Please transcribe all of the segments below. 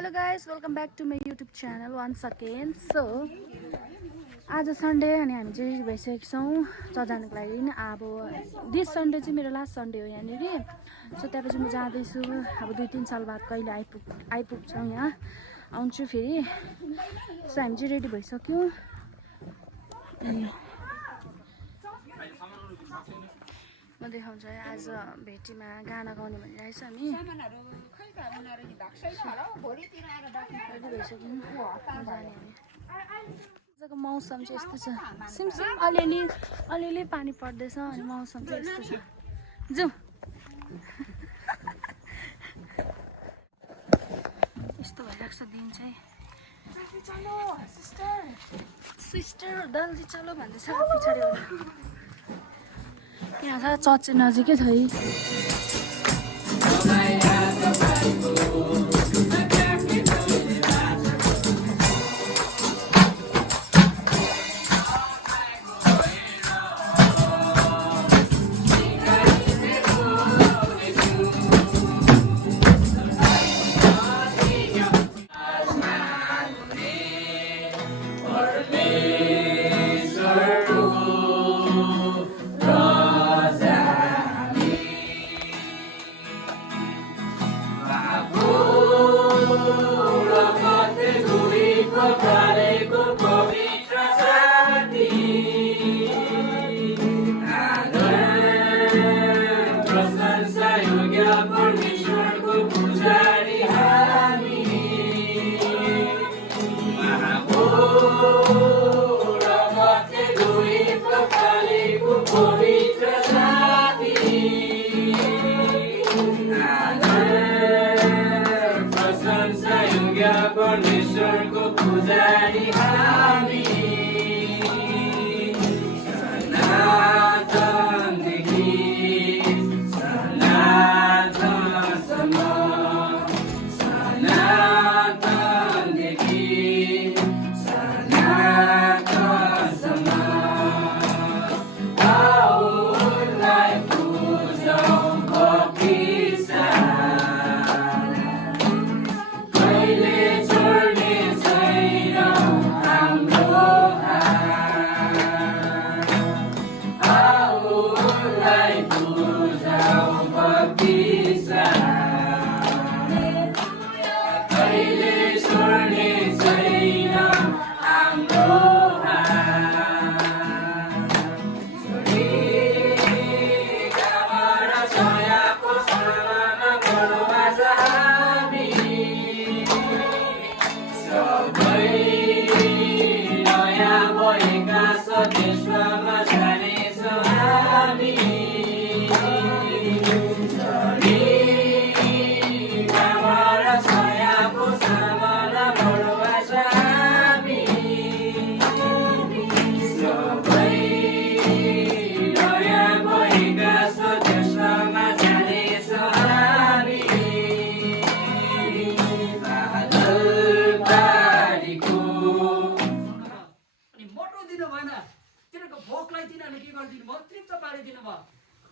Hello guys, welcome back to my YouTube channel once again. So आज Sunday अनि हामी चाहिँ रेडी भइसकेको छौँ जानको लागि नि। अब दिस सन्डे चाहिँ मेरो लास्ट सन्डे हो यहाँनिर। सो त्यहाँपछि म जाँदैछु। अब 2-3 साल बाद कहिले आइपुग्छौँ यहाँ आउँछु फेरि। सो हामी चाहिँ रेडी भइसक्यौँ। म देखाउँछु है आज भेटीमा गाना गाउने भनिरहेछ हामी। आजको मौसम चाहिँ यस्तो छ, सिमसिम अलिअलि पानी पर्दैछ अनि मौसम चाहिँ यस्तो छ। जाउँ यस्तो भइरहेको छ दिन चाहिँ। सिस्टर जल्दी चलो भन्दैछ पछाडिबाट। यहाँ छ चर्च नजिकै छ है। परमेश्वरको पुजारी हामी सनातनदेखि सनातनसम्म सनातनदेखि सनातनसम्म आउलाई पूजौँ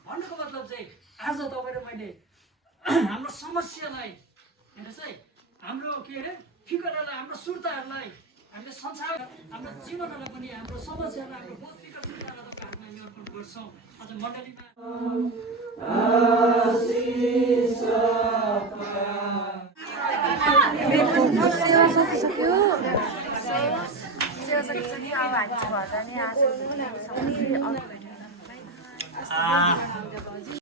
भन्नुको मतलब चाहिँ आज तपाईँ र मैले हाम्रो समस्यालाई हेर्नुहोस् है, हाम्रो के अरे फिकरहरूलाई, हाम्रो सुर्ताहरूलाई, हामीले संसार हाम्रो जीवनहरूलाई पनि हाम्रो समस्यालाई, हाम्रो बोध फिकर सुर्तालाई तपाईँ हातमा हामी अर्पण गर्छौँ। आज मण्डलीमा अब हामी चाहिँ घर जाने आज